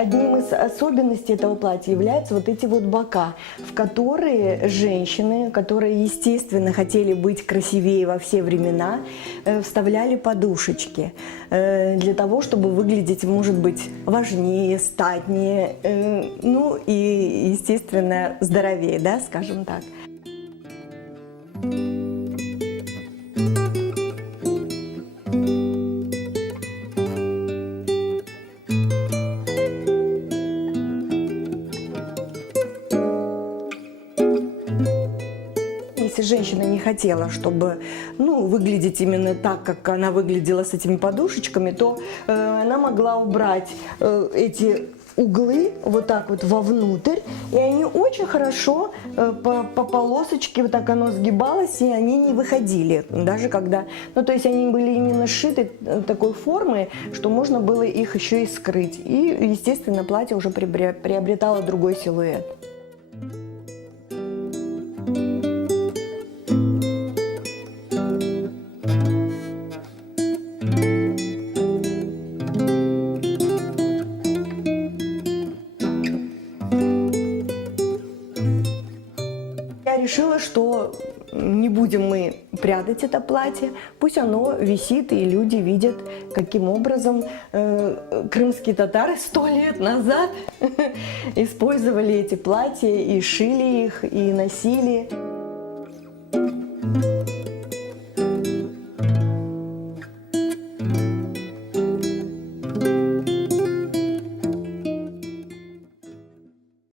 одним из особенностей этого платья являются вот эти вот бока, в которые женщины, которые, естественно, хотели быть красивее во все времена, вставляли подушечки для того, чтобы выглядеть, может быть, важнее, статнее, ну и, естественно, здоровее, да, скажем так. Если женщина не хотела, чтобы выглядеть именно так, как она выглядела с этими подушечками, то она могла убрать эти углы вот так вот вовнутрь, и они очень хорошо по полосочке, вот так оно сгибалось, и они не выходили, даже когда, то есть они были именно сшиты такой формы, что можно было их еще и скрыть, и, естественно, платье уже приобретало другой силуэт. Я решила, что не будем мы прятать это платье, пусть оно висит, и люди видят, каким образом крымские татары 100 лет назад использовали эти платья и шили их, и носили.